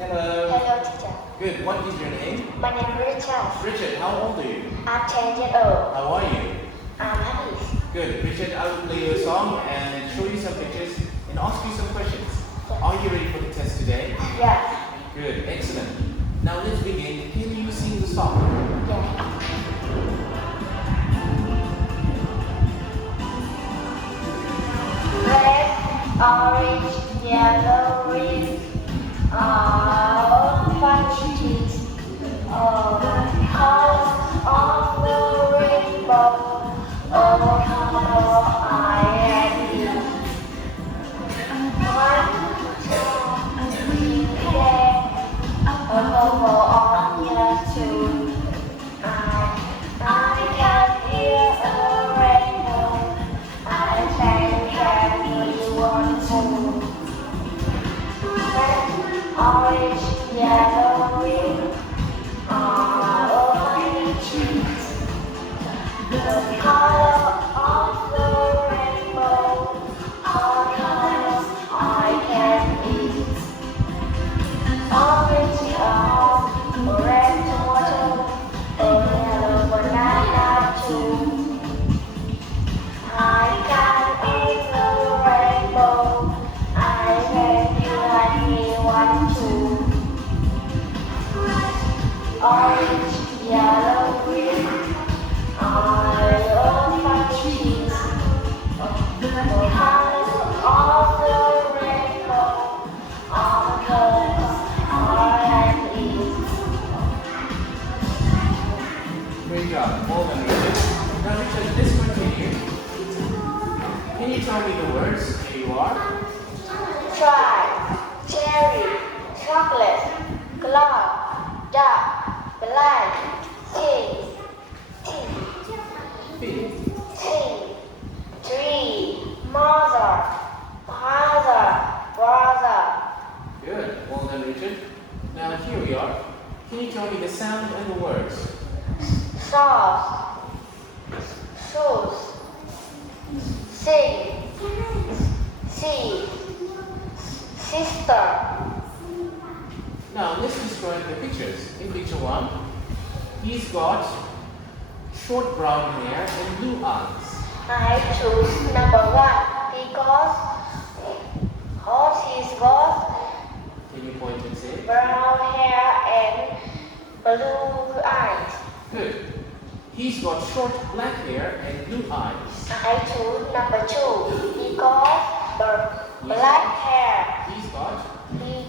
Hello. Hello, teacher. Good. What is your name? My name is Richard. Richard, how old are you? I'm 10 years old. How are you? I'm happy. Good. Richard, I will play you a song and show you some pictures and ask you some questions. Are you ready for the test today? Yes. Good. Excellent. Now let's begin. Can you sing the song? Yes. Red, orange, yellow, green, funny trees, colors of the rainbow, all color I am you. One, two, three, a purple on the two. I can hear a rainbow. I can we want to. Red, orange, yellow, green, all my trees. The color of the rainbow, all colors I can eat. Orange, red tomato, yellow banana too. I can eat the rainbow. I can feel like me want to. Orange, yellow, green, I love my cheese. The colors of the rainbow, all colors I can eat. Great job. Well done, Richard. Now, Richard, let's continue. Can you tell me the words? Here you are. Try, cherry, chocolate, glove, duck, black, tea, tree, mother, father, brother. Good. Well done, Richard. Now, here we are. Can you tell me the sound and the words? Sauce, shoes, sing, see, sister. Now, let's describe the pictures. In picture 1, he's got short brown hair and blue eyes. I choose number 1 because he's got Can you point and say? brown hair and blue eyes. Good. He's got short black hair and blue eyes. I choose number 2 because black hair. He's got He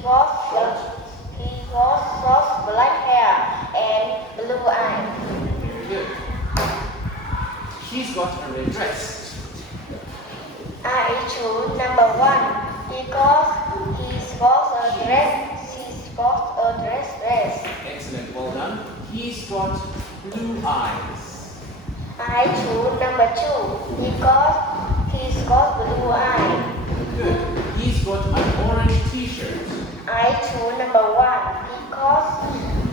got soft black hair and blue eyes. very good. She's got a red dress. I choose number 1 because he's got a dress. She's got a dress. Excellent, well done. He's got blue eyes. I choose number 2 because he's got blue eyes. Good. He's got an orange t-shirt. I choose number 1 because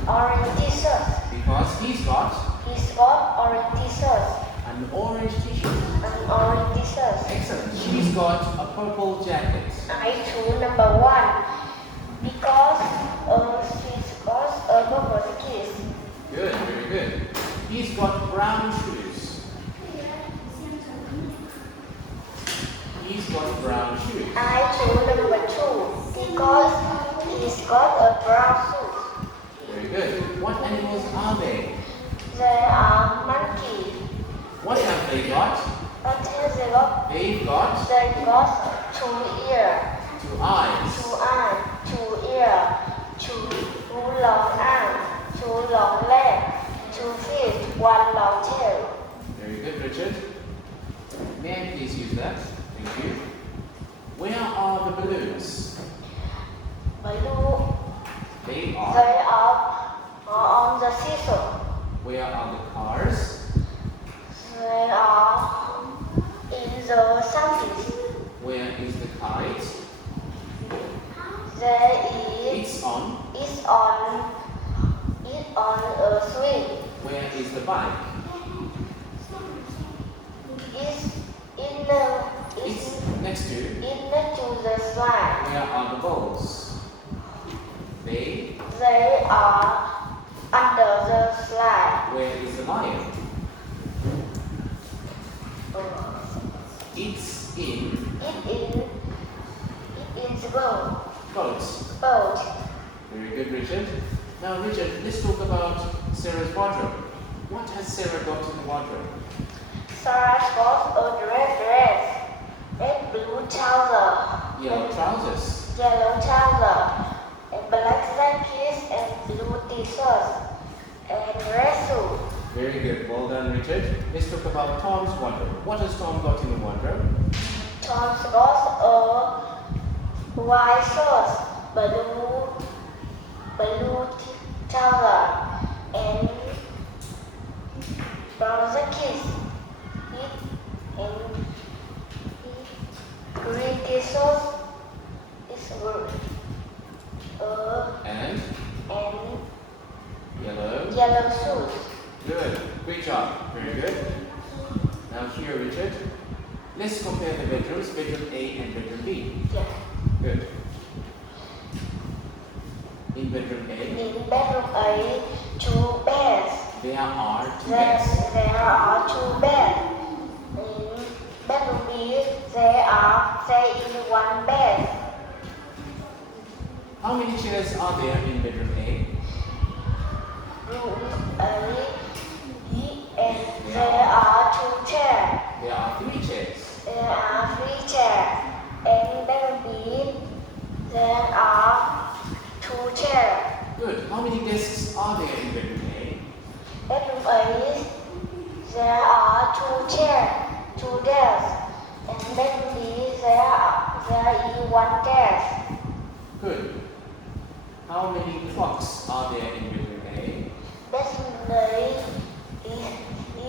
orange t-shirt. Because he's got orange t-shirt. an orange t-shirt. An orange t-shirt. Excellent. She's got a purple jacket. I choose number 1 because she's got a purple kiss. Good, very good. He's got brown shoes. He's got brown shoes. I choose number 2 because he's got a brown suit. Very good. What animals are they? They are monkey. What have they got? But they got They've got 2 ears, 2 eyes. 2 eyes, 2 ears, 2 long arms, 2 long legs, 2 feet, 1 long tail. Very good, Richard. May I please use that? Thank you. Where are the balloons? Blue. They are. They are on the seesaw. Where are the cars? They are in the sundies. Where is the kite? It's on. It's on a swing. Where is the bike? It's next to. In the slide. Where are the balls? They They are under the slide. Where is the lion? It's in It is the boat. boat. Very good, Richard. Now, Richard, let's talk about Sarah's wardrobe. What has Sarah got in the wardrobe? Sarah's got a dress, red blue trouser, Yellow trousers. yellow trouser, and black jackets and blue t-shirts, and red suit. Very good. Well done, Richard. Let's talk about Tom's wardrobe. What has Tom got in the wardrobe? Tom's got a white shirt, blue trouser, and brown jacket, and green t-shirt is And and yellow. yellow shoes. Good. Great job. Very good. Now here, Richard, let's compare the bedrooms, bedroom A and bedroom B. Yeah. Good. In bedroom A, In bedroom A, two beds. there are two beds. There are two beds. In bedroom B, there is one bed. How many chairs are there in bedroom A? Room A, B, and there are two chairs. There are three chairs. There are three chairs. In bedroom B, there are two chairs. Good. How many desks are there in bedroom A? Bedroom A, there are two chairs, two desks. And bedroom B, there is one desk. Good. How many clocks are there in bedroom A? Bedroom A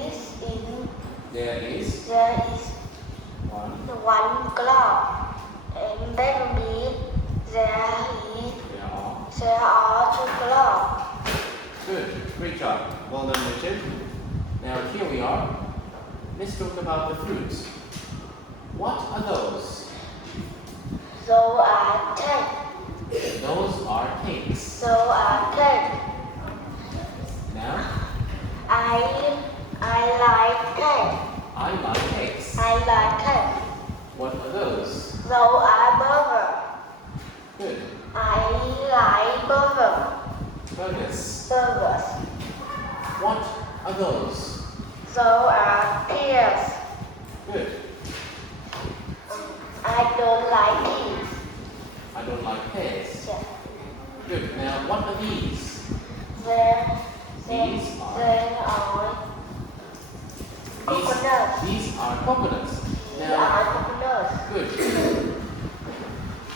is in. There is There is one. one clock. And bedroom B, there are two clocks. Good. Great job. Well done, Richard. Now here we are. Let's talk about the fruits. What are those? Those are cake. Those are cakes. Those are cake. Now, I like cake. I like cakes. I like cake. What are those? Those are burger. Good. I like burger. Burgers. Burgers. What are those? Those are pears. Good. I don't like peas. I don't like pears. Yeah. Good. Now, what are these? These are coconuts. These are coconuts. These Now, are coconuts. good.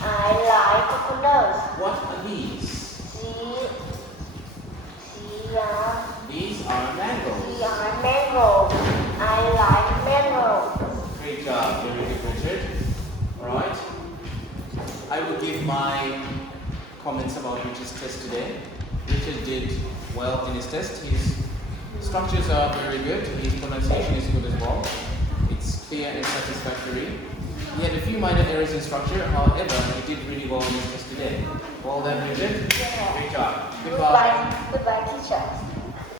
I like coconuts. What are these? These are mangoes. These are mango. I like mango. Great job. Very good, Richard. Alright. I will give my comments about Richard's test today. Richard did well in his test. His structures are very good. His pronunciation is good as well. It's clear and satisfactory. He had a few minor errors in structure, however, he did really well in his test today. Well done, Richard. Great job. Goodbye. Goodbye, teacher.